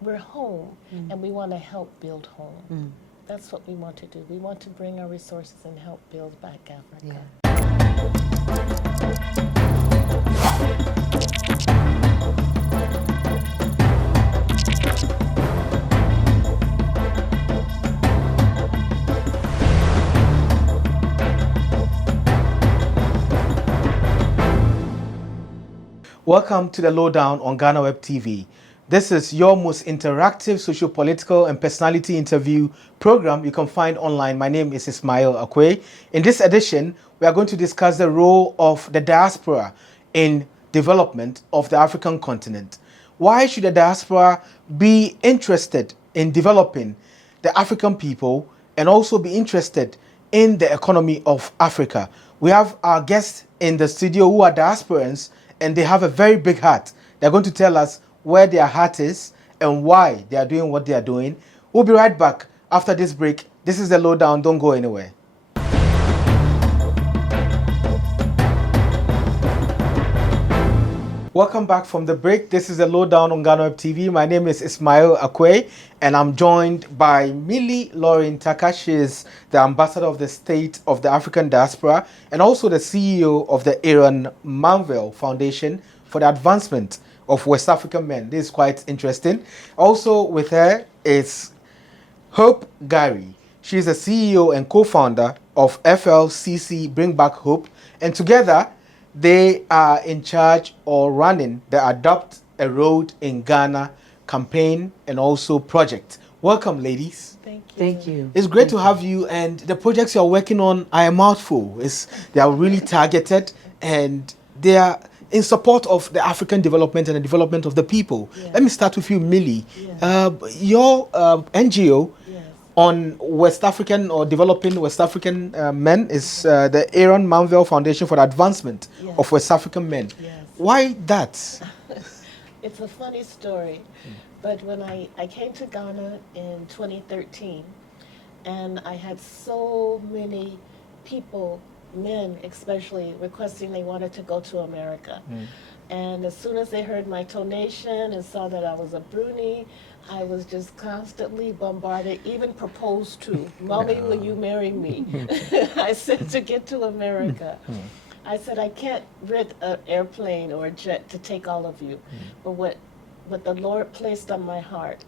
We're home, and we want to help build home. That's what we want to do. We want to bring our resources and help build back Africa. Welcome to the Lowdown on GhanaWeb TV. This is your most interactive socio-political and personality interview program you can find online. My name is Ismail Akwe. In this edition, we are going to discuss the role of the diaspora in development of the African continent. Why should the diaspora be interested in developing the African people and also be interested in the economy of Africa? We have our guests in the studio who are diasporans, and they have a very big heart. They're going to tell us where their heart is and why they are doing what they are doing. We'll be right back after this break. This is the Lowdown. Don't go anywhere. Welcome back from the break. This is the Lowdown on GhanaWeb TV. My name is Ismail Akwe, and I'm joined by Millie Lorene. She is the ambassador of the State of the African Diaspora and also the CEO of the Aaron Manvel Foundation for the Advancement of West African Men. This is quite interesting. Also with her is Hope Gary. She is the CEO and co-founder of FLCC Bring Back Hope, and together they are in charge or running the Adopt a Road in Ghana campaign and also project. Welcome, ladies. Thank you. Thank you. It's great to have you, and the projects you're working on are a mouthful. They are really targeted, and they are in support of the African development and the development of the people. Yes. Let me start with you, Millie. Yes. Your NGO Yes. on West African or developing West African men is the Aaron Manvel Foundation for the Advancement Yes. of West African Men. Yes. Why that? It's a funny story, but when I came to Ghana in 2013, and I had so many people, men especially, requesting they wanted to go to America. And as soon as they heard my tonation and saw that I was a Bruni, I was just constantly bombarded, even proposed to. Mommy, will you marry me? I said, to get to America. I said, I can't rent an airplane or a jet to take all of you. But what the Lord placed on my heart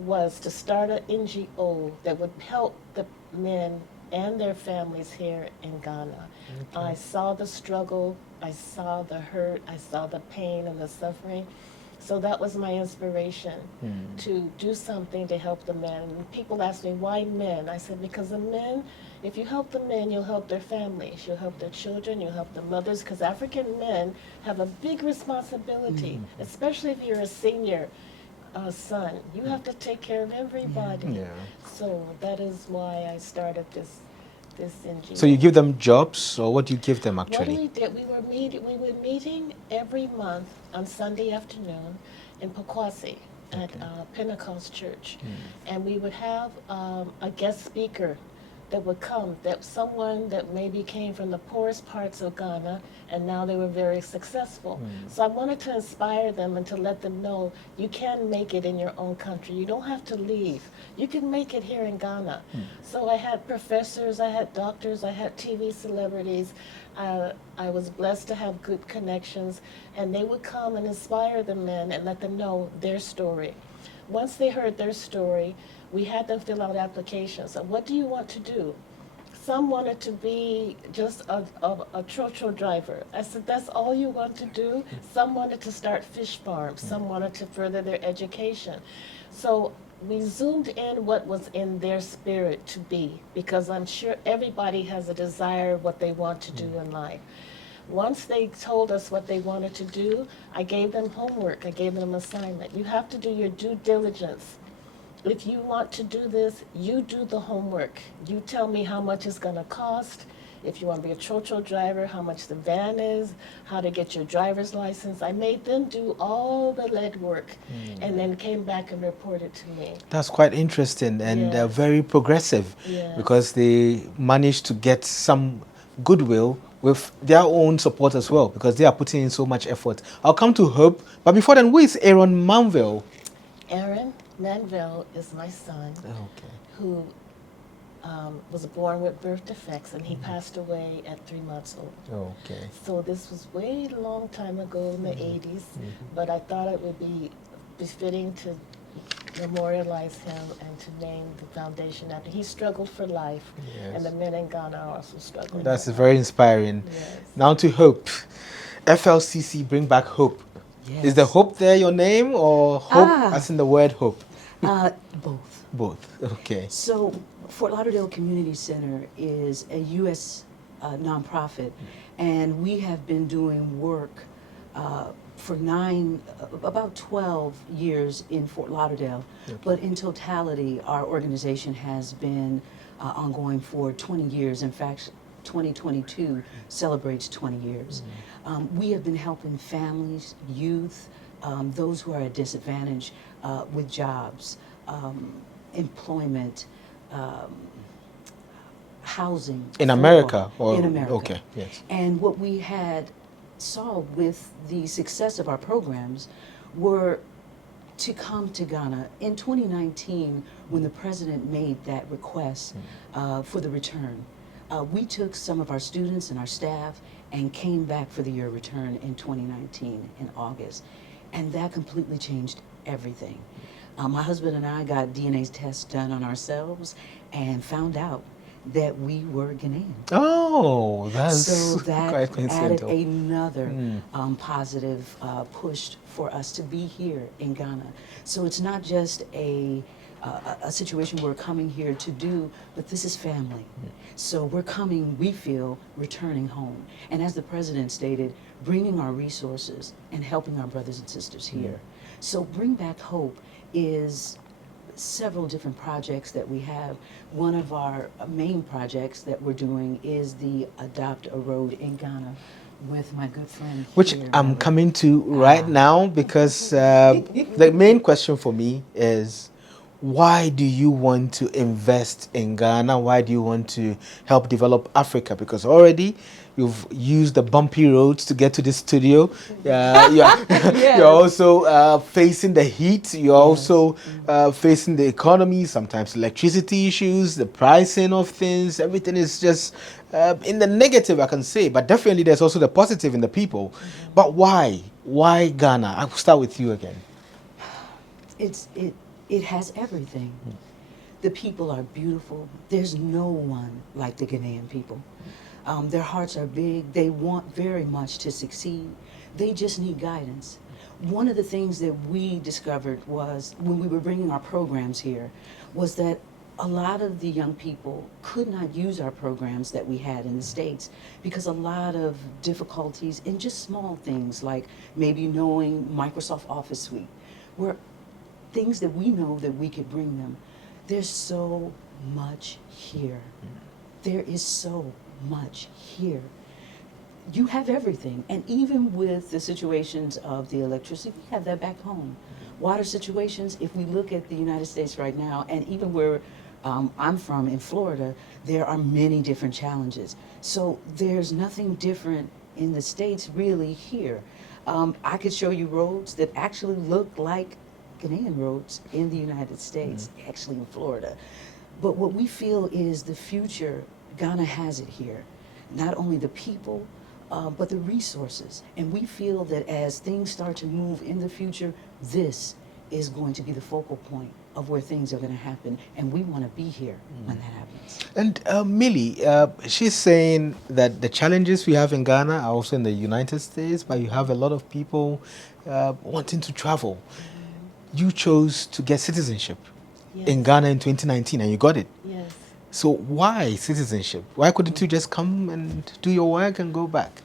was to start an NGO that would help the men and their families here in Ghana. I saw the struggle, I saw the hurt, I saw the pain and the suffering. So that was my inspiration to do something to help the men. And people ask me, why men? I said, because the men, if you help the men, you'll help their families, you'll help their children, you'll help the mothers, because African men have a big responsibility, especially if you're a senior son. You have to take care of everybody. Yeah. So that is why I started this NGO. So you give them jobs, or what do you give them What actually? we did, we were meeting every month on Sunday afternoon in Pokwasi at Pentecost Church, and we would have a guest speaker that would come, that someone that maybe came from the poorest parts of Ghana, and now they were very successful. So I wanted to inspire them and to let them know you can make it in your own country. You don't have to leave. You can make it here in Ghana. So I had professors, I had doctors, I had TV celebrities. I was blessed to have good connections, and they would come and inspire the men and let them know their story. Once they heard their story, we had them fill out applications. What do you want to do? Some wanted to be just a cho-cho driver. I said, that's all you want to do? Some wanted to start fish farms. Some wanted to further their education. So we zoomed in what was in their spirit to be, because I'm sure everybody has a desire what they want to do in life. Once they told us what they wanted to do, I gave them homework. I gave them assignment. You have to do your due diligence. If you want to do this, you do the homework. You tell me how much it's going to cost. If you want to be a cho-cho driver, how much the van is, how to get your driver's license. I made them do all the legwork and then came back and reported to me. That's quite interesting and Yes. very progressive, Yes. because they managed to get some goodwill with their own support as well, because they are putting in so much effort. I'll come to Hope, but before then, who is Aaron Manvel? Aaron Manvel is my son, Okay. who was born with birth defects, and he passed away at 3 months old. Okay. So this was way long time ago in the 80s, but I thought it would be befitting to memorialize him and to name the foundation after. He struggled for life, and the men in Ghana are also struggling. That's very inspiring. Yes. Now to hope. FLCC, bring back hope. Yes. Is the hope there your name, or hope as in the word hope? Both. Both. Okay. So Fort Lauderdale Community Center is a U.S. Nonprofit, and we have been doing work for about 12 years in Fort Lauderdale. Okay. But in totality, our organization has been ongoing for 20 years. In fact, 2022 celebrates 20 years. We have been helping families, youth, those who are at disadvantage with jobs, employment, housing. In America? Or, in America. Okay, yes. And what we had saw with the success of our programs were to come to Ghana. In 2019, when the president made that request for the return, we took some of our students and our staff and came back for the year return in 2019 in August. And that completely changed everything. My husband and I got DNA tests done on ourselves and found out that we were Ghanaian. Oh, that's So that quite added coincidental. another positive push for us to be here in Ghana. So it's not just a situation we're coming here to do, but this is family. So we're coming, we feel, returning home. And as the president stated, bringing our resources and helping our brothers and sisters here. So Bring Back Hope is several different projects that we have. One of our main projects that we're doing is the Adopt a Road in Ghana with my good friend Which here, I'm Millie. coming to right now, because the main question for me is, why do you want to invest in Ghana? Why do you want to help develop Africa? Because already you've used the bumpy roads to get to this studio. You're also facing the heat. You're also facing the economy, sometimes electricity issues, the pricing of things. Everything is just in the negative, I can say. But definitely there's also the positive in the people. But why? Why Ghana? I'll start with you again. It has everything. The people are beautiful. There's no one like the Ghanaian people. Their hearts are big. They want very much to succeed. They just need guidance. One of the things that we discovered was, when we were bringing our programs here, was that a lot of the young people could not use our programs that we had in the States because a lot of difficulties in just small things like maybe knowing Microsoft Office Suite were things that we know that we could bring them. There's so much here. There is so much here. You have everything. And even with the situations of the electricity, we have that back home. Water situations, if we look at the United States right now, and even where I'm from in Florida, there are many different challenges. So there's nothing different in the States really here. I could show you roads that actually look like Ghanaian roads in the United States, actually in Florida. But what we feel is the future, Ghana has it here. Not only the people, but the resources. And we feel that as things start to move in the future, this is going to be the focal point of where things are going to happen. And we want to be here when that happens. And Millie, she's saying that the challenges we have in Ghana are also in the United States, but you have a lot of people wanting to travel. You chose to get citizenship in Ghana in 2019, and you got it. Yes. So why citizenship? Why couldn't you just come and do your work and go back?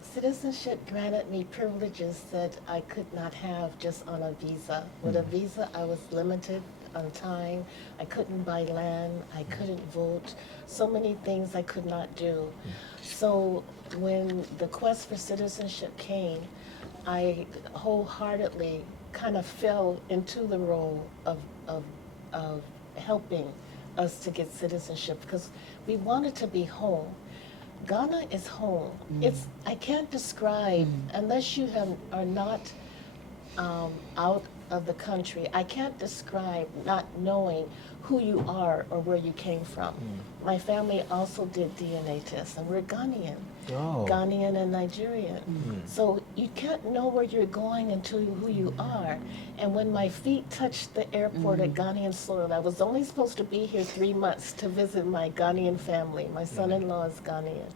Citizenship granted me privileges that I could not have just on a visa. With a visa, I was limited on time. I couldn't buy land. I couldn't vote. So many things I could not do. So when the quest for citizenship came, I wholeheartedly kind of fell into the role of helping us to get citizenship because we wanted to be home. Ghana is home. I can't describe, unless you are not out of the country. I can't describe not knowing who you are or where you came from. My family also did DNA tests, and we're Ghanaian. Oh. Ghanaian and Nigerian. So you can't know where you're going until who you are. And when my feet touched the airport at Ghanaian soil, I was only supposed to be here 3 months to visit my Ghanaian family. My son-in-law is Ghanaian.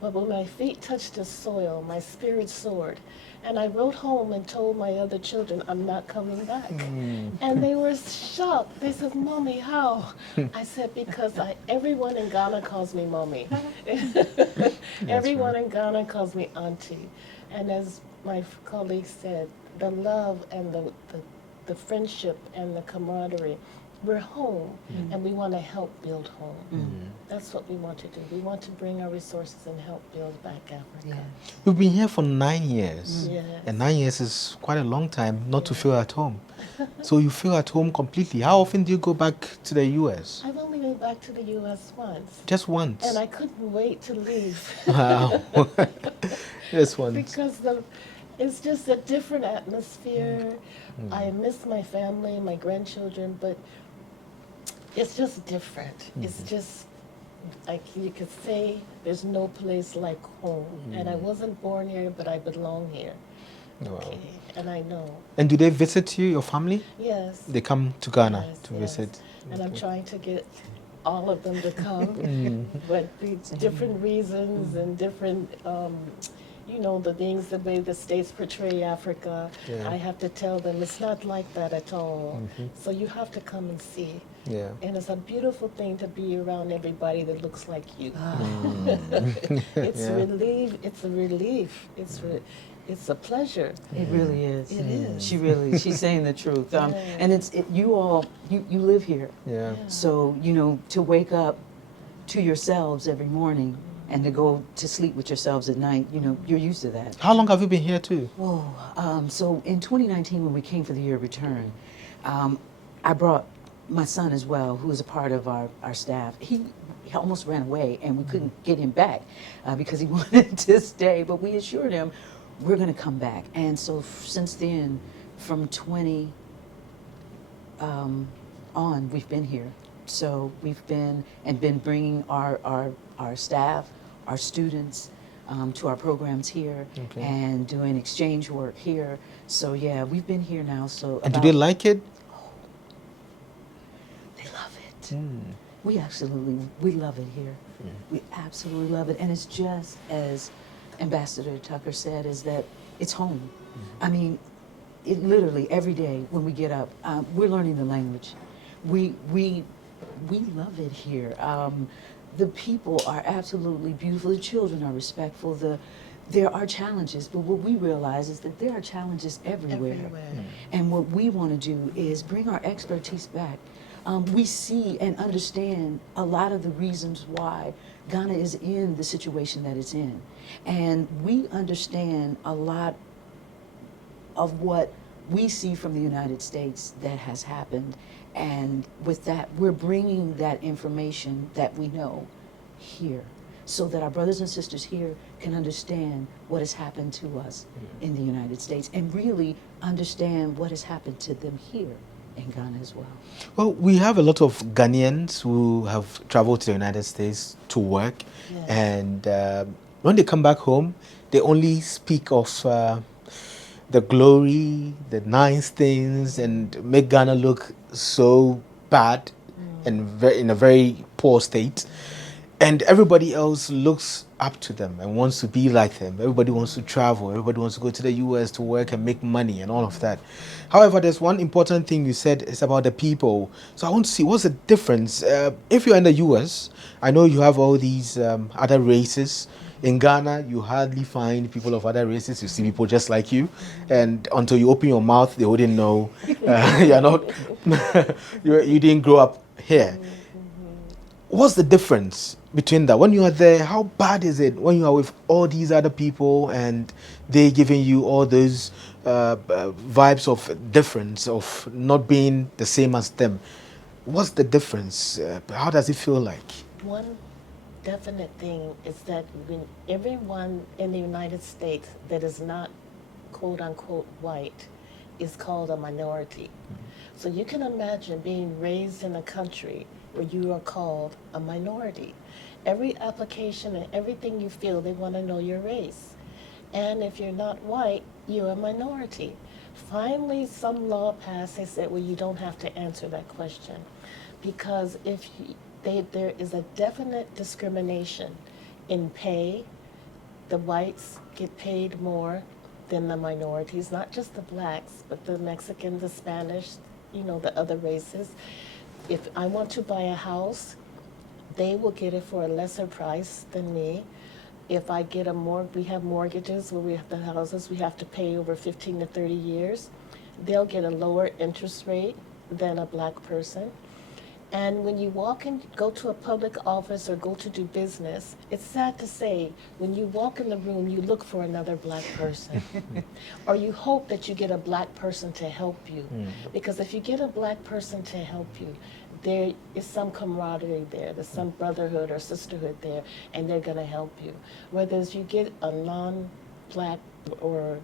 But when my feet touched the soil, my spirit soared. And I wrote home and told my other children, I'm not coming back. And they were shocked. They said, Mommy, how? I said, because everyone in Ghana calls me Mommy. Everyone in Ghana calls me Auntie. And as my colleague said, the love and the friendship and the camaraderie, we're home, and we want to help build home. That's what we want to do. We want to bring our resources and help build back Africa. Yeah. You've been here for 9 years. Yes. And 9 years is quite a long time not to feel at home. So you feel at home completely. How often do you go back to the U.S.? I've only been back to the U.S. once. Just once. And I couldn't wait to leave. Wow. Just once. Because it's just a different atmosphere. I miss my family, my grandchildren, but it's just different. It's just, like you could say, there's no place like home. And I wasn't born here, but I belong here. Wow. Okay. And I know. And do they visit you, your family? Yes. They come to Ghana Yes, to yes. visit. And I'm trying to get all of them to come, but it's different reasons and different, you know, the things, the way the states portray Africa. Yeah. I have to tell them it's not like that at all. So you have to come and see. Yeah. And it's a beautiful thing to be around everybody that looks like you. It's Yeah. relief. It's a relief. It's a pleasure. It really is. It is. She's saying the truth. Yeah. And you live here. Yeah. So, you know, to wake up to yourselves every morning and to go to sleep with yourselves at night, you know, you're used to that. How long have you been here too? So in 2019, when we came for the year of return, I brought my son as well, who is a part of our staff. He almost ran away, and we couldn't get him back because he wanted to stay, but we assured him we're going to come back. And so since then, from 20 on, we've been here. So we've been bringing our staff, our students to our programs here, and doing exchange work here. So yeah, we've been here now. So And do they like it? They love it. We love it here. We absolutely love it. And it's just as Ambassador Tucker said, is that it's home. I mean, it literally every day when we get up, we're learning the language. We love it here. The people are absolutely beautiful. The children are respectful. There are challenges, but what we realize is that there are challenges everywhere. And what we want to do is bring our expertise back. We see and understand a lot of the reasons why Ghana is in the situation that it's in. And we understand a lot of what we see from the United States that has happened. And with that, we're bringing that information that we know here so that our brothers and sisters here can understand what has happened to us in the United States and really understand what has happened to them here in Ghana as well. Well, we have a lot of Ghanaians who have traveled to the United States to work, and when they come back home, they only speak of the glory, the nice things, and make Ghana look so bad and in a very poor state. And everybody else looks up to them and wants to be like them. Everybody wants to travel. Everybody wants to go to the US to work and make money and all of that. However, there's one important thing you said, is about the people. So I want to see, what's the difference? If you're in the US, I know you have all these other races. In Ghana, you hardly find people of other races. You see people just like you. And until you open your mouth, they wouldn't know you're not, you didn't grow up here. What's the difference between that? When you are there, how bad is it when you are with all these other people and they giving you all those vibes of difference, of not being the same as them? What's the difference? How does it feel like? One definite thing is that when everyone in the United States that is not quote unquote white is called a minority. So you can imagine being raised in a country where you are called a minority. Every application and everything you feel, they want to know your race. And if you're not white, you're a minority. Finally, some law passed, they said, well, you don't have to answer that question. Because if there is a definite discrimination in pay, the whites get paid more than the minorities, not just the blacks, but the Mexican, the Spanish, the other races. If I want to buy a house, they will get it for a lesser price than me. If I get we have mortgages where we have the houses we have to pay over 15 to 30 years, they'll get a lower interest rate than a black person. And when you walk in, go to a public office or go to do business, it's sad to say, when you walk in the room, you look for another black person. Or you hope that you get a black person to help you. Because if you get a black person to help you, there is some camaraderie there, there's some brotherhood or sisterhood there, and they're gonna help you. Whereas you get a non-black or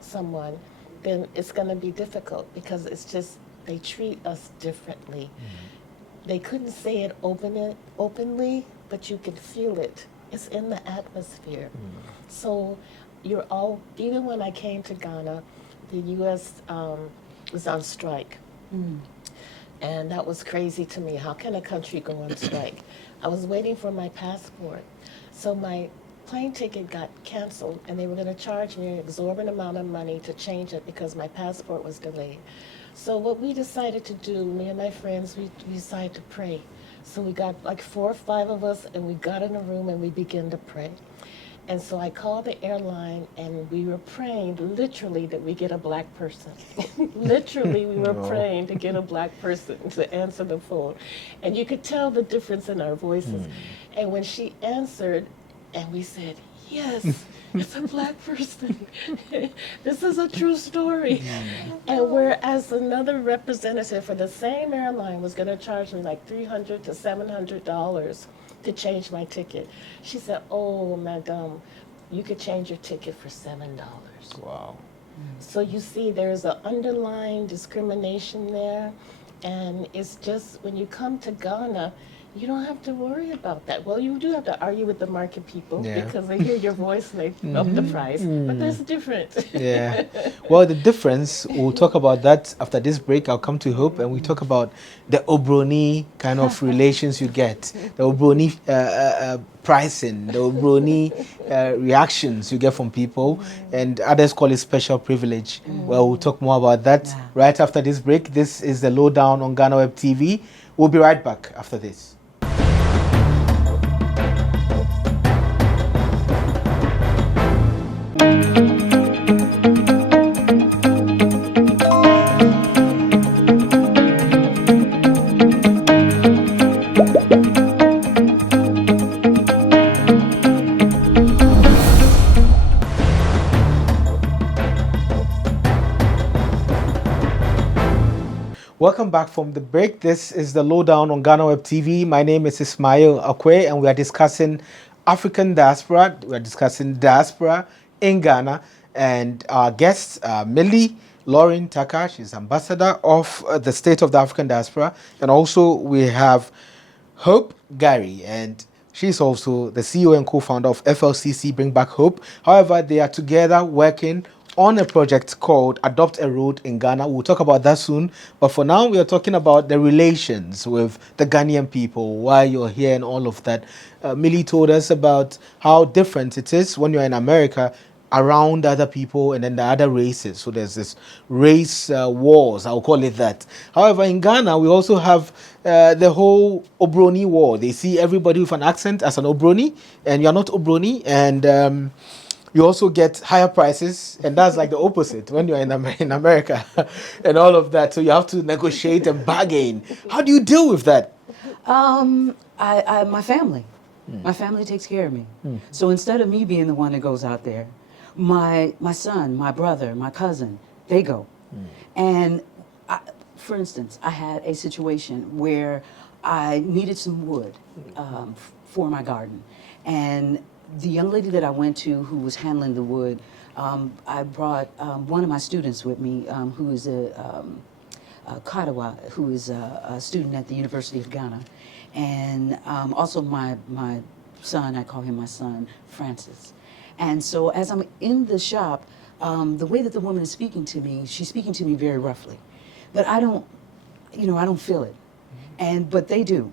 someone, then it's gonna be difficult because it's just, they treat us differently. They couldn't say it openly, but you could feel it. It's in the atmosphere. So even when I came to Ghana, the U.S. Was on strike. And that was crazy to me. How can a country go on strike? I was waiting for my passport. So my plane ticket got canceled, and they were going to charge me an exorbitant amount of money to change it because my passport was delayed. So what we decided to do, me and my friends, we decided to pray. So we got like 4 or 5 of us, and we got in a room and we began to pray. And so I called the airline, and we were praying literally that we get a black person. Literally, we were praying to get a black person to answer the phone. And you could tell the difference in our voices. And when she answered, and we said, yes, it's a black person. This is a true story. And whereas another representative for the same airline was going to charge me like $300 to $700 to change my ticket, she said, oh, madam, you could change your ticket for $7. Wow. So you see, there's an underlying discrimination there. And it's just, when you come to Ghana, you don't have to worry about that. Well, you do have to argue with the market people because they hear your voice and they up the price. But there's a difference. Well, the difference, we'll talk about that after this break. I'll come to Hope, and we talk about the Obroni kind of relations you get, the Obroni pricing, the Obroni reactions you get from people, and others call it special privilege. Well, we'll talk more about that right after this break. This is the Lowdown on GhanaWeb TV. We'll be right back after this. Welcome back from the break. This is the Lowdown on GhanaWeb TV. My name is Ismail Akwe, and we are discussing African diaspora. We are discussing diaspora in Ghana, and our guests are Millie, Lorene Taka. She's ambassador of the State of the African Diaspora, and also we have Hope Gary, and she's also the CEO and co-founder of FLCC, Bring Back Hope. However, they are together working on a project called Adopt a Road in Ghana. We'll talk about that soon. But for now, we are talking about the relations with the Ghanaian people, why you're here and all of that. Millie told us about how different it is when you're in America around other people and then the other races. So there's this race wars, I'll call it that. However, in Ghana, we also have the whole Obroni war. They see everybody with an accent as an Obroni, and you're not Obroni, and you also get higher prices, and that's like the opposite when you're in America and all of that. So you have to negotiate and bargain. How do you deal with that? My family. My family takes care of me. So instead of me being the one that goes out there, my son, my brother, my cousin, they go. And for instance, I had a situation where I needed some wood for my garden. And the young lady that I went to who was handling the wood, I brought one of my students with me, who is Kadawa, who is a student at the University of Ghana, and also my son, I call him my son, Francis. And so as I'm in the shop, the way that the woman is speaking to me, she's speaking to me very roughly, but I don't feel it, but they do.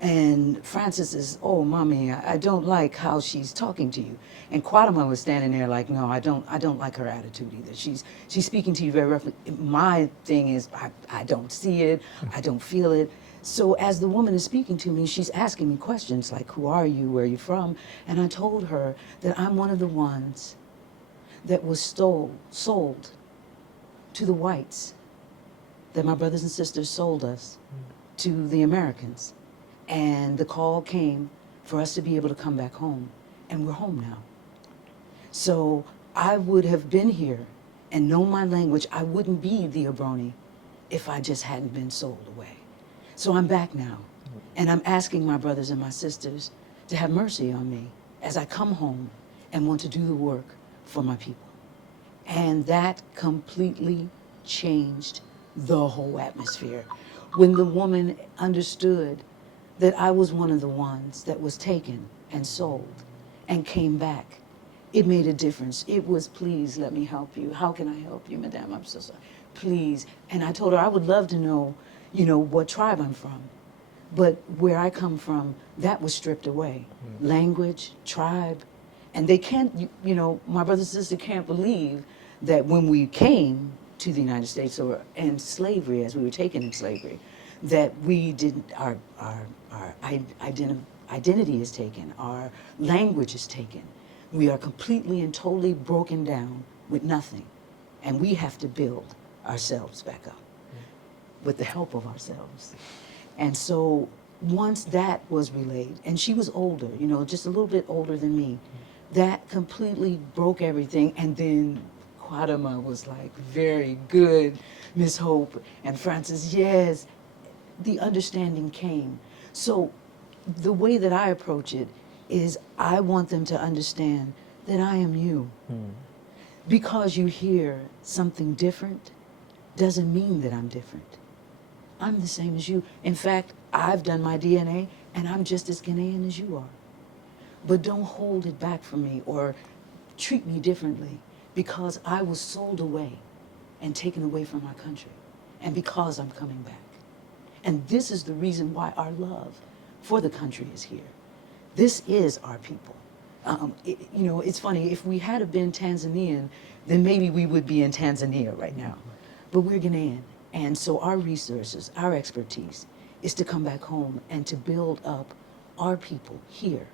And Francis is, oh, mommy, I don't like how she's talking to you. And Quadama was standing there like, no, I don't like her attitude either. She's speaking to you very roughly. My thing is, I don't see it, I don't feel it. So as the woman is speaking to me, she's asking me questions like, who are you, where are you from? And I told her that I'm one of the ones that was sold to the whites, that my brothers and sisters sold us to the Americans. And the call came for us to be able to come back home, and we're home now. So I would have been here and known my language. I wouldn't be the Obroni if I just hadn't been sold away. So I'm back now, and I'm asking my brothers and my sisters to have mercy on me as I come home and want to do the work for my people. And that completely changed the whole atmosphere. When the woman understood that I was one of the ones that was taken and sold and came back, it made a difference. It was, please let me help you. How can I help you, madame? I'm so sorry. Please. And I told her I would love to know, what tribe I'm from. But where I come from, that was stripped away. Language, tribe. And they can't, my brothers and sisters can't believe that when we came to the United States, or in slavery, as we were taken in slavery, that we didn't, our identity is taken, our language is taken. We are completely and totally broken down with nothing. And we have to build ourselves back up with the help of ourselves. And so once that was relayed, and she was older, just a little bit older than me, that completely broke everything. And then Quadama was like, very good, Miss Hope. And Francis, yes. The understanding came. So the way that I approach it is I want them to understand that I am you. Because you hear something different doesn't mean that I'm different. I'm the same as you. In fact, I've done my DNA and I'm just as Ghanaian as you are. But don't hold it back from me or treat me differently because I was sold away and taken away from my country and because I'm coming back. And this is the reason why our love for the country is here. This is our people. It's funny, if we had been Tanzanian, then maybe we would be in Tanzania right now. But we're Ghanaian. And so our resources, our expertise, is to come back home and to build up our people here.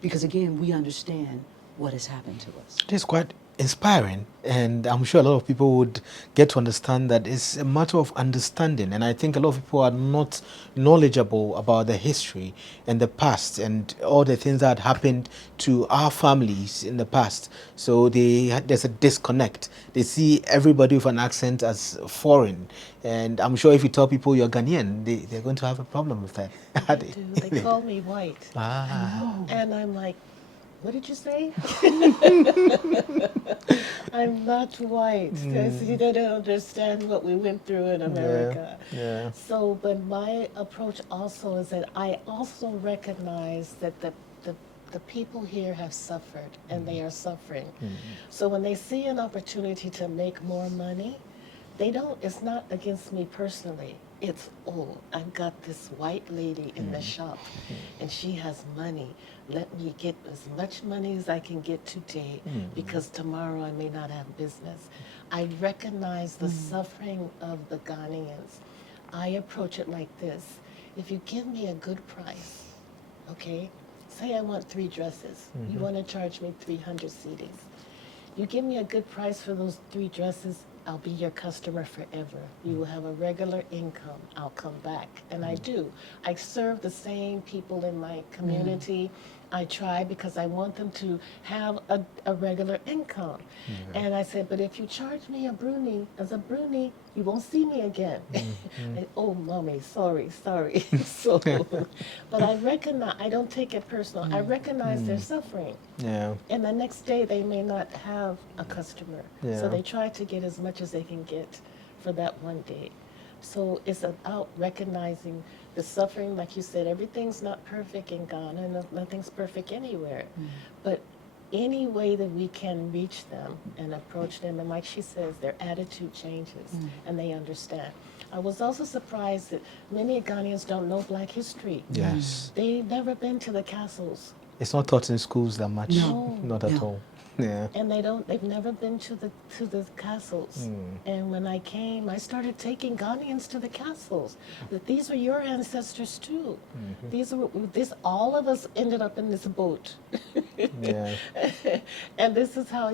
Because again, we understand what has happened to us. It is quite inspiring, and I'm sure a lot of people would get to understand that it's a matter of understanding. And I think a lot of people are not knowledgeable about the history and the past and all the things that happened to our families in the past. So there's a disconnect. They see everybody with an accent as foreign. And I'm sure if you tell people you're Ghanaian, they're going to have a problem with that. They call me white. Ah. And I'm like, what did you say? I'm not white. They don't understand what we went through in America. Yeah. So, but my approach also is that I also recognize that the people here have suffered and they are suffering. So when they see an opportunity to make more money, it's not against me personally. It's, oh, I've got this white lady in the shop and she has money. Let me get as much money as I can get today because tomorrow I may not have business. I recognize the suffering of the Ghanaians. I approach it like this. If you give me a good price, okay, say I want 3 dresses. You want to charge me 300 cedis. You give me a good price for those 3 dresses, I'll be your customer forever. You will have a regular income. I'll come back. And I do. I serve the same people in my community. I try because I want them to have a regular income. And I said, but if you charge me a bruni, as a bruni, you won't see me again. And, oh, mommy, sorry. So, but I recognize, I don't take it personal. I recognize their suffering. Yeah. And the next day, they may not have a customer. Yeah. So they try to get as much as they can get for that one day. So it's about recognizing the suffering. Like you said, everything's not perfect in Ghana, and nothing's perfect anywhere. But any way that we can reach them and approach them, and like she says, their attitude changes and they understand. I was also surprised that many Ghanaians don't know Black history. Yes. They've never been to the castles. It's not taught in schools that much. No. Not at No. all. Yeah. And they've never been to the castles. And when I came, I started taking Ghanaians to the castles. That these were your ancestors too. All of us ended up in this boat. Yeah. And this is how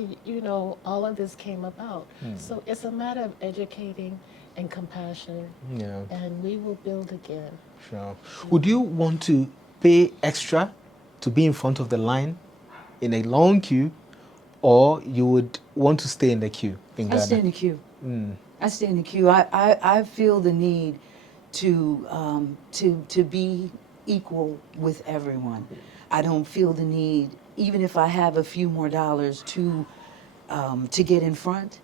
all of this came about. So it's a matter of educating and compassion, Yeah. and we will build again. Sure. Would you want to pay extra to be in front of the line in a long queue, or you would want to stay in the queue in I Ghana? stay in the queue. I stay in the queue. I feel the need to be equal with everyone. I don't feel the need, even if I have a few more dollars to get in front.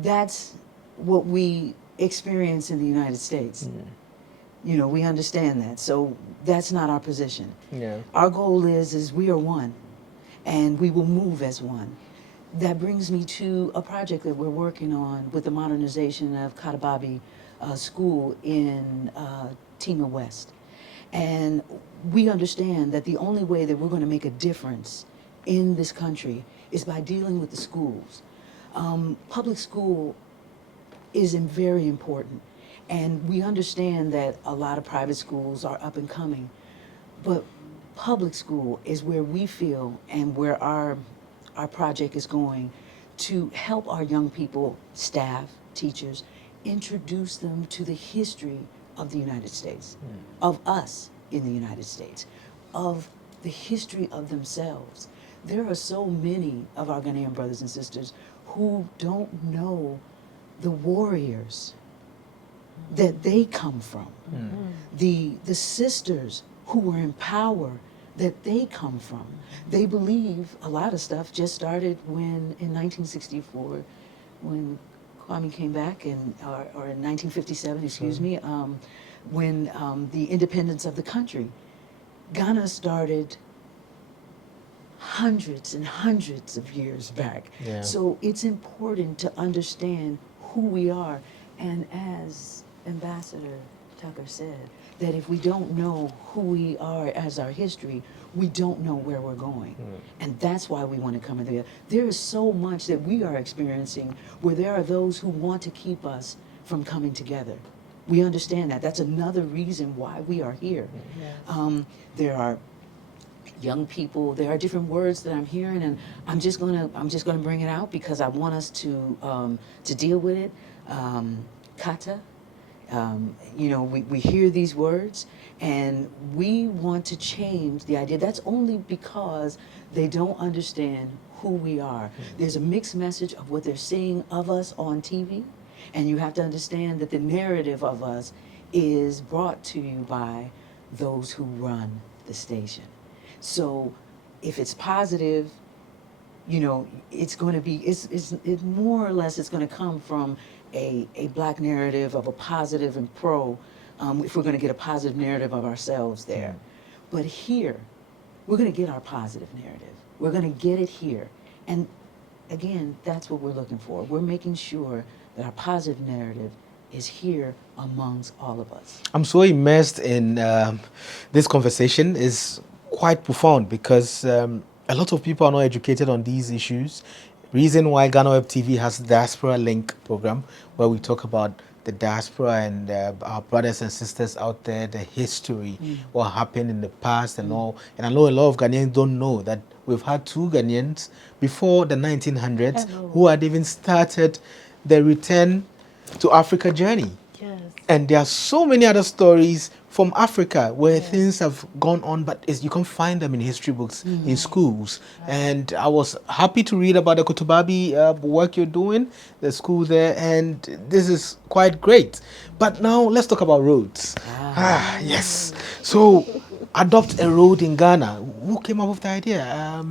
That's what we experience in the United States. We understand that. So that's not our position. Yeah. Our goal is we are one, and we will move as one. That brings me to a project that we're working on with the modernization of Katababi School in Tima West. And we understand that the only way that we're going to make a difference in this country is by dealing with the schools. Public school is very important. And we understand that a lot of private schools are up and coming. But public school is where we feel and where our project is going to help our young people, staff, teachers, introduce them to the history of the United States, of us in the United States, of the history of themselves. There are so many of our Ghanaian brothers and sisters who don't know the warriors that they come from, the sisters who were in power that they come from. They believe a lot of stuff just started when, in 1964, when Kwame came back, or in 1957, excuse me, when the independence of the country. Ghana started hundreds and hundreds of years back. Yeah. So it's important to understand who we are. And as Ambassador Tucker said, that if we don't know who we are as our history, we don't know where we're going. And that's why we want to come together. There is so much that we are experiencing where there are those who want to keep us from coming together. We understand that. That's another reason why we are here. There are young people, there are different words that I'm hearing, and I'm just gonna bring it out because I want us to deal with it. Kata. We hear these words and we want to change the idea. That's only because they don't understand who we are. There's a mixed message of what they're seeing of us on TV, and you have to understand that the narrative of us is brought to you by those who run the station. So if it's positive, it's going to be, it's more or less, it's going to come from a black narrative of a positive and pro, if we're going to get a positive narrative of ourselves there. But here, we're going to get our positive narrative. We're going to get it here. And again, that's what we're looking for. We're making sure that our positive narrative is here amongst all of us. I'm so immersed in this conversation. Is quite profound because a lot of people are not educated on these issues. Reason why GhanaWeb TV has the Diaspora Link program, where we talk about the diaspora and our brothers and sisters out there, the history, what happened in the past and all. And I know a lot of Ghanaians don't know that we've had two Ghanaians before the 1900s who had even started the return to Africa journey. Yes. And there are so many other stories from Africa, where Yes. things have gone on, but you can't find them in history books in schools. Right. And I was happy to read about the Kutubabi work you're doing, the school there, and this is quite great. But now let's talk about roads. Yes. So, adopt a road in Ghana. Who came up with the idea?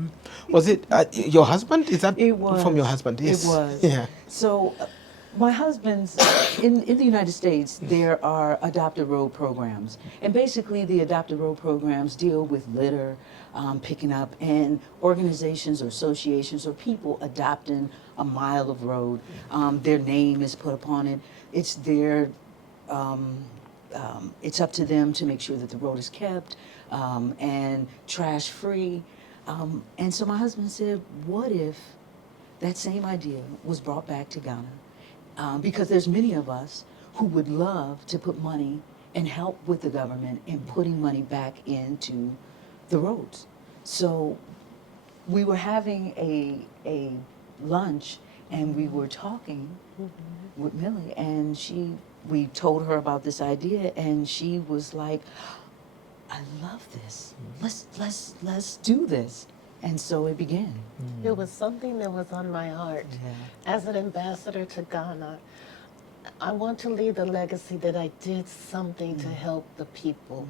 Was it your husband? Is that It was. from your husband? Yes. It was. Yeah. So, my husband's, in the United States, there are adopted road programs. And basically, the adopted road programs deal with litter, picking up, and organizations or associations or people adopting a mile of road. Their name is put upon it. It's their, it's up to them to make sure that the road is kept and trash free. And so my husband said, what if that same idea was brought back to Ghana? Because there's many of us who would love to put money and help with the government in putting money back into the roads. So we were having a lunch and we were talking with Millie, and we told her about this idea, and she was like, I love this. Let's do this. And so it began. It was something that was on my heart. Yeah. As an ambassador to Ghana, I want to leave the legacy that I did something to help the people.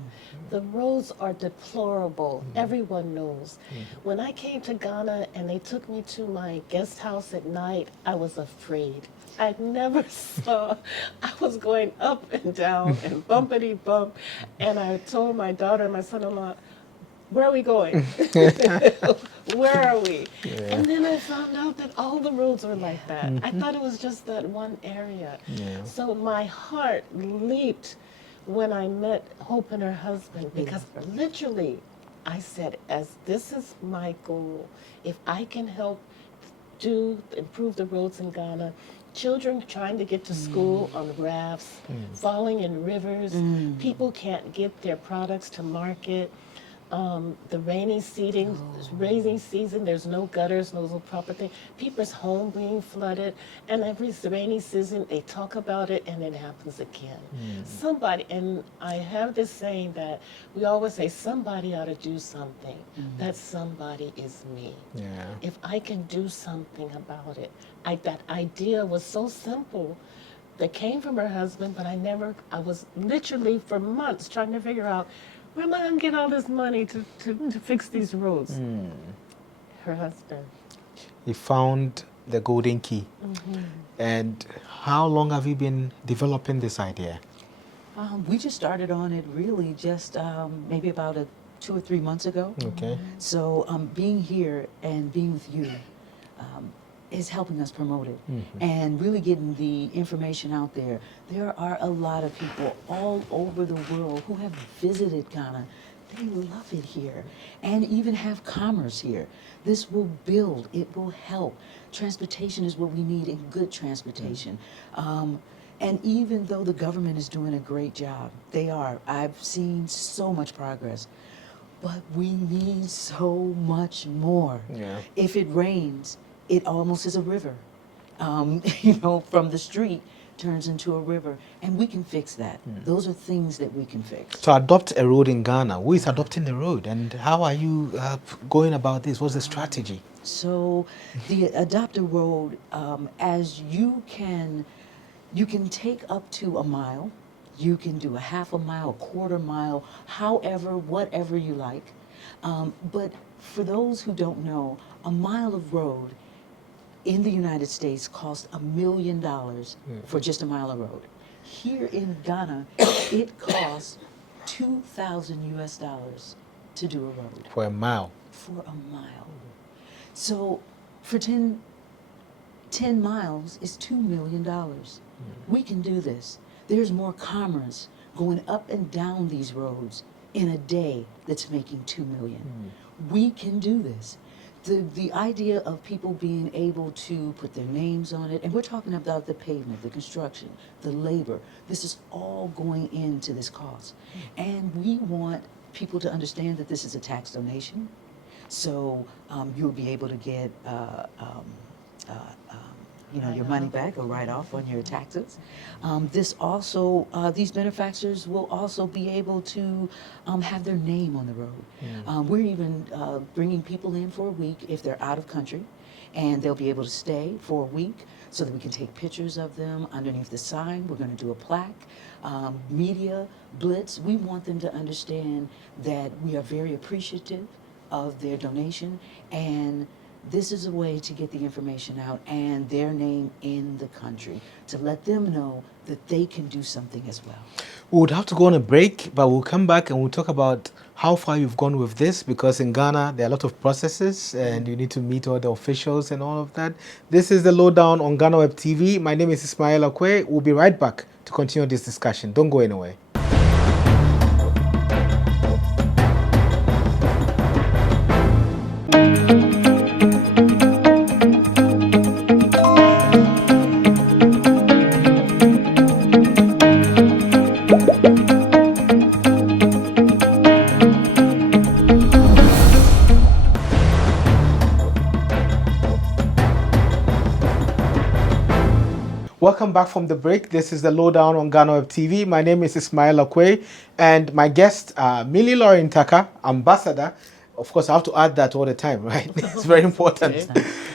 The roads are deplorable. Everyone knows. When I came to Ghana and they took me to my guest house at night, I was afraid. I never saw, I was going up and down and bumpity bump. And I told my daughter and my son-in-law, where are we going? Where are we? And then I found out that all the roads were like that. I thought it was just that one area. Yeah. So my heart leaped when I met Hope and her husband, because literally I said, as this is my goal, if I can help improve the roads in Ghana, children trying to get to school on rafts, falling in rivers, people can't get their products to market. The rainy season, there's no gutters, no proper thing. People's home being flooded, and every rainy season they talk about it, and it happens again. Somebody, and I have this saying that we always say, somebody ought to do something. That somebody is me. Yeah. If I can do something about it, that idea was so simple. That came from her husband, but I was literally for months trying to figure out, where am I going to get all this money to fix these roads? Her husband. He found the golden key. And how long have you been developing this idea? We just started on it really just maybe about 2 or 3 months ago. Okay. So being here and being with you is helping us promote it and really getting the information out there. There are a lot of people all over the world who have visited Ghana. They love it here and even have commerce here. This will build, it will help. Transportation is what we need, and good transportation. And even though the government is doing a great job, they are. I've seen so much progress. But we need so much more. Yeah. If it rains, it almost is a river. From the street turns into a river, and we can fix that. Those are things that we can fix. To adopt a road in Ghana, who is adopting the road, and how are you going about this? What's the strategy? So the adopt a road, as you can take up to a mile. You can do a half a mile, a quarter mile, however, whatever you like. But for those who don't know, a mile of road in the United States costs $1 million for just a mile of road. Here in Ghana, it costs $2,000 to do a road. For a mile. For a mile. So for 10 miles is $2 million. We can do this. There's more commerce going up and down these roads in a day that's making $2 million. We can do this. The idea of people being able to put their names on it, and we're talking about the pavement, the construction, the labor, this is all going into this cost. And we want people to understand that this is a tax donation. So you'll be able to get your money back or write off on your taxes. This also, these benefactors will also be able to have their name on the road. We're even bringing people in for a week if they're out of country, and they'll be able to stay for a week so that we can take pictures of them underneath the sign. We're going to do a plaque. Media blitz, we want them to understand that we are very appreciative of their donation, and this is a way to get the information out and their name in the country, to let them know that they can do something as well. We would have to go on a break, but we'll come back and we'll talk about how far you've gone with this, because in Ghana there are a lot of processes and you need to meet all the officials and all of that. This is the Lowdown on GhanaWeb TV. My name is Ismail Akwe. We'll be right back to continue this discussion. Don't go anywhere. Welcome back from the break. This is the Lowdown on GhanaWeb TV. My name is Ismail Akwe, and my guest, Millie Lorene Taka, ambassador. Of course, I have to add that all the time, right? It's very important.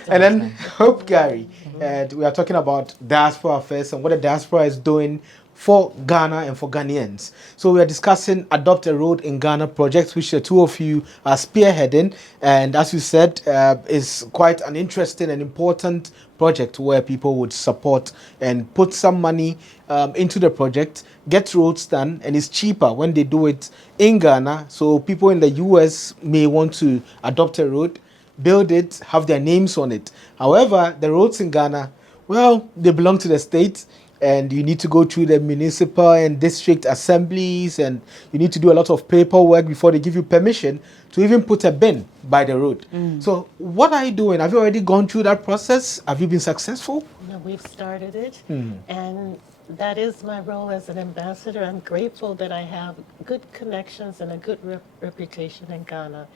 And then Hope Gary, and we are talking about diaspora affairs and what the diaspora is doing for Ghana and for Ghanaians. So we are discussing Adopt a Road in Ghana projects, which the two of you are spearheading. And as you said, is quite an interesting and important project where people would support and put some money into the project, get roads done, and it's cheaper when they do it in Ghana. So people in the US may want to adopt a road, build it, have their names on it. However, the roads in Ghana, well, they belong to the state, and you need to go through the municipal and district assemblies, and you need to do a lot of paperwork before they give you permission to even put a bin by the road. So what are you doing? Have you already gone through that process? Have you been successful? No, we've started it, and that is my role as an ambassador. I'm grateful that I have good connections and a good reputation in Ghana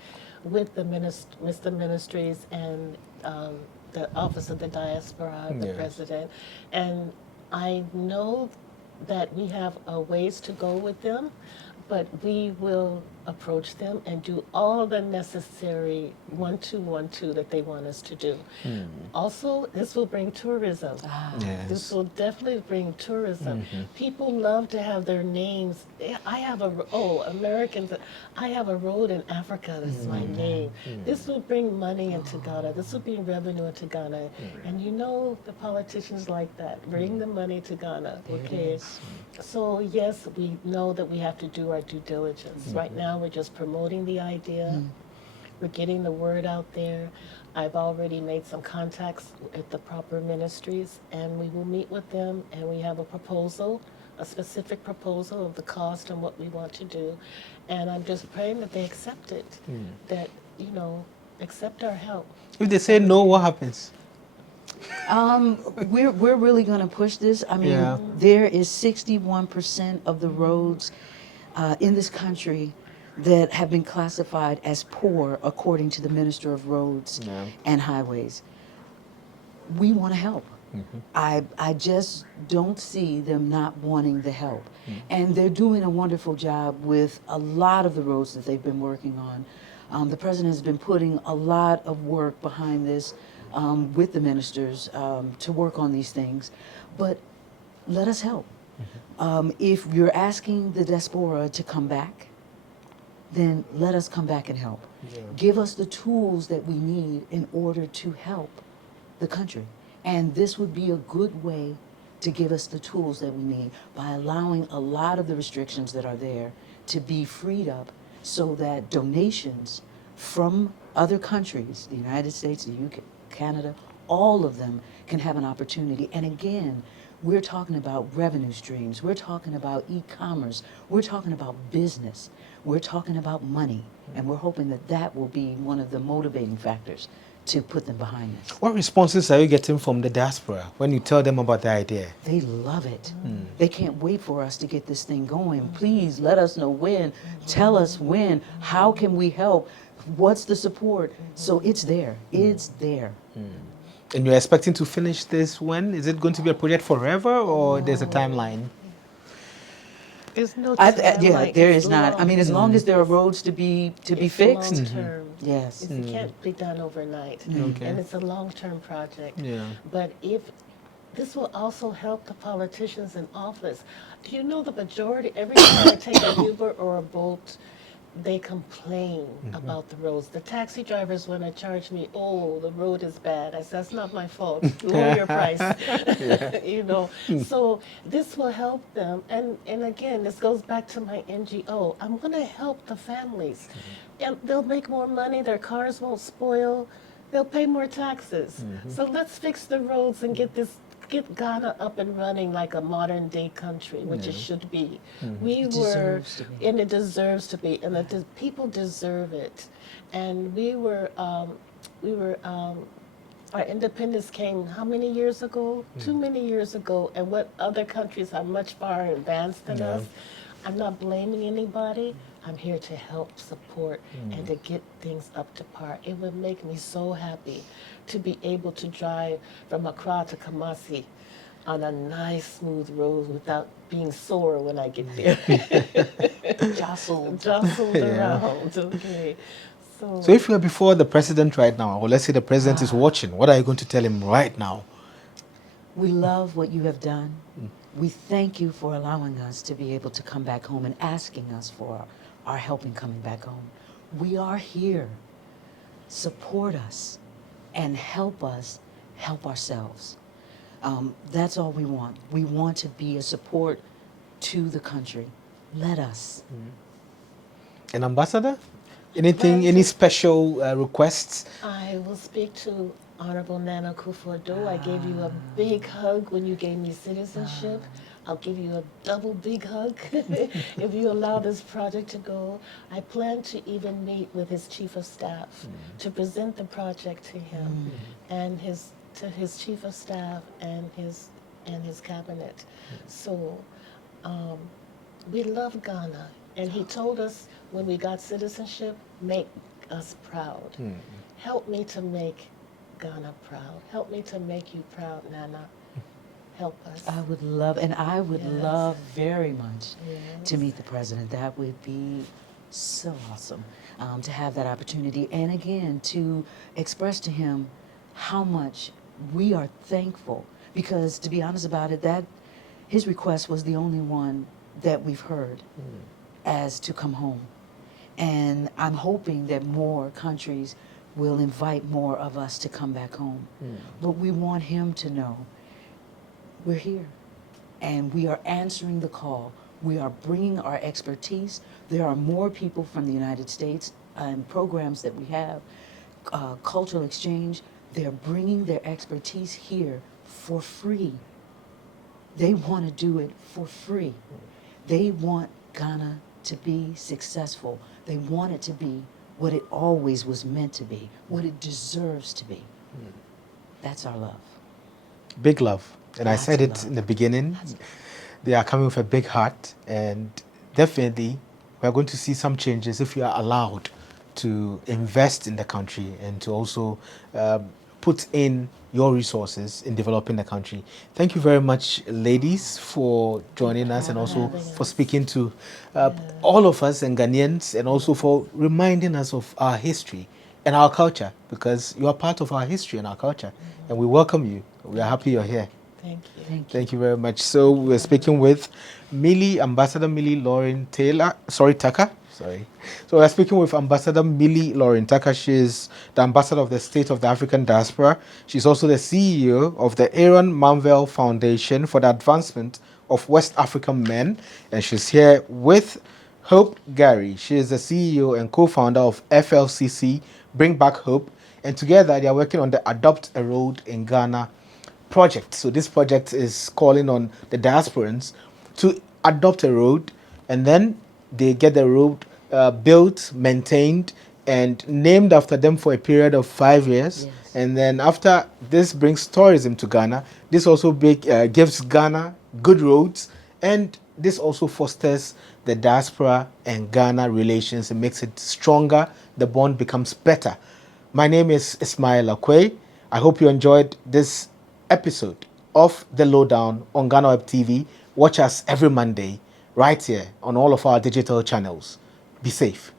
with the ministries and the Office of the Diaspora, the President, and I know that we have a ways to go with them, but we will approach them and do all the necessary 1-2-1-2 that they want us to do. Also, this will bring tourism. This will definitely bring tourism. People love to have their names. I have Americans, I have a road in Africa that's my name. This will bring money into Ghana. This will bring revenue into Ghana. And you know the politicians like that. Bring the money to Ghana, okay? So yes, we know that we have to do our due diligence. Right now we're just promoting the idea. We're getting the word out there. I've already made some contacts at the proper ministries, and we will meet with them, and we have a proposal, a specific proposal of the cost and what we want to do. And I'm just praying that they accept it, that, accept our help. If they say no, what happens? We're really going to push this. I mean, there is 61% of the roads in this country that have been classified as poor according to the Minister of Roads and Highways. We want to help. I just don't see them not wanting the help. And they're doing a wonderful job with a lot of the roads that they've been working on. The President has been putting a lot of work behind this with the ministers to work on these things. But let us help. If you're asking the diaspora to come back, then let us come back and help. Give us the tools that we need in order to help the country. And this would be a good way to give us the tools that we need by allowing a lot of the restrictions that are there to be freed up so that donations from other countries, the United States, the UK, Canada, all of them can have an opportunity. And again, we're talking about revenue streams. We're talking about e-commerce. We're talking about business. We're talking about money. And we're hoping that that will be one of the motivating factors to put them behind this. What responses are you getting from the diaspora when you tell them about the idea? They love it. They can't wait for us to get this thing going. Please let us know when. Tell us when. How can we help? What's the support? So it's there. It's there. And you're expecting to finish this when? Is it going to be a project forever, or there's a timeline? There's no time. Yeah, like, there it's is not. I mean, as long as there are roads to be it's fixed, long term. yes. It can't be done overnight. Okay. And it's a long-term project. Yeah. But if this will also help the politicians in office. Do you know the majority, every time I take a Uber or a Bolt, they complain about the roads. The taxi drivers want to charge me, oh, the road is bad. I said, that's not my fault. Lower your price. You know, so this will help them. And again, this goes back to my NGO. I'm going to help the families. And they'll make more money. Their cars won't spoil. They'll pay more taxes. So let's fix the roads and get Ghana up and running like a modern day country, which it should be. We It were, deserves to be. and it deserves to be, and the people deserve it. And we were, our independence came how many years ago? Too many years ago. And what other countries are much far advanced than us. I'm not blaming anybody. I'm here to help support and to get things up to par. It would make me so happy to be able to drive from Accra to Kumasi on a nice smooth road without being sore when I get there. Jostled. Around, okay. So if you were before the president right now, or let's say the president is watching, what are you going to tell him right now? We love what you have done. We thank you for allowing us to be able to come back home and asking us for our help in coming back home. We are here. Support us and help us help ourselves. That's all we want. We want to be a support to the country. Let us. An ambassador? Anything, any special requests? I will speak to Honorable Nana Akufo-Addo. I gave you a big hug when you gave me citizenship. I'll give you a double big hug if you allow this project to go. I plan to even meet with his chief of staff to present the project to him and his chief of staff and his cabinet. So we love Ghana, and he told us when we got citizenship, make us proud. Help me to make Ghana proud. Help me to make you proud, Nana. Help us. I would love very much Yes. to meet the president. That would be so awesome to have that opportunity. And again, to express to him how much we are thankful. Because to be honest about it, that his request was the only one that we've heard as to come home. And I'm hoping that more countries will invite more of us to come back home. But we want him to know we're here and we are answering the call. We are bringing our expertise. There are more people from the United States and programs that we have, cultural exchange. They're bringing their expertise here for free. They want to do it for free. They want Ghana to be successful. They want it to be what it always was meant to be, what it deserves to be. That's our love. Big love. And I said it Lots of in the beginning. They are coming with a big heart, and definitely we're going to see some changes if you are allowed to invest in the country and to also put in your resources in developing the country. Thank you very much, ladies, for joining us and also for speaking to all of us and Ghanaians, and also for reminding us of our history and our culture, because you are part of our history and our culture, and we welcome you. We are happy you're here. Thank you. Thank you very much. So we're speaking with Millie, Ambassador Millie Lorene Tucker. So we're speaking with Ambassador Millie Lorene Tucker. She is the Ambassador of the State of the African Diaspora. She's also the CEO of the Aaron Manvel Foundation for the Advancement of West African Men. And she's here with Hope Gary. She is the CEO and co-founder of FLCC, Bring Back Hope. And together they are working on the Adopt a Road in Ghana project. So this project is calling on the diasporans to adopt a road, and then they get the road built, maintained, and named after them for a period of 5 years. Yes. And then after this brings tourism to Ghana, this also gives Ghana good roads, and this also fosters the diaspora and Ghana relations and makes it stronger. The bond becomes better. My name is Ismail Akwe. I hope you enjoyed this episode of The Lowdown on GhanaWeb TV. Watch us every Monday right here on all of our digital channels. Be safe.